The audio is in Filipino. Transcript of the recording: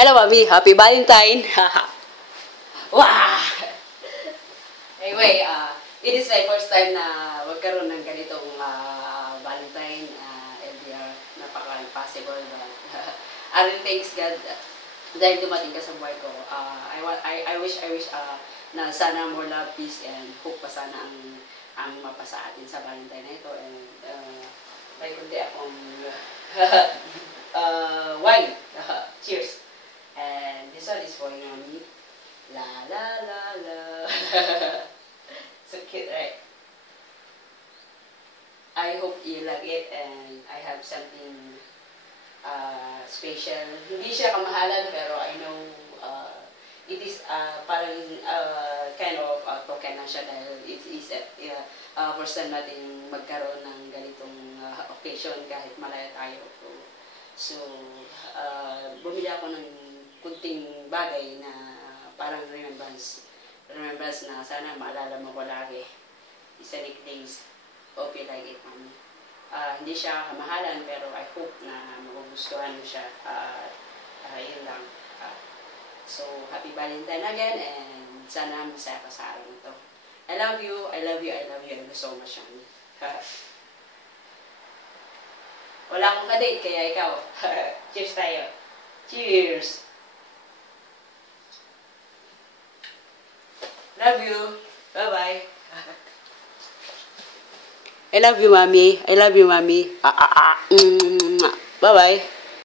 Hello, Mami. Happy Valentine. Wow! Anyway, it is my first time na magkaroon ng ganitong Valentine. LDR, napaka-impossible. But I really thanks God dahil dumating ka sa buhay ko. I wish na sana more love, peace, and hope pa sana ang mapasa atin sa Valentine na ito. And may kundi akong wine. Cheers. And this one is for you, Mami. La la la la. So cute, right? I hope you like it, and I have something special. Hindi siya kamahalan, pero I know it is parang kind of token na siya dahil it is first time natin magkaroon ng ganitong occasion kahit malaya tayo. So, bumili ako ng kunting bagay na parang remembrance na sana maalala mo ko lagi. It's a necklace. Hope you like it, Mami. Hindi siya kamahalan, pero I hope na magugustuhan mo siya. Yun lang. So, happy Valentine again, and sana masaya ka sa araw nito. I love you, I love you, I love you, I love you so much, Mami. Wala akong kadate, kaya ikaw. Cheers tayo. Cheers! Love you. Bye-bye. I love you, Mami. I love you, Mami. Bye-bye.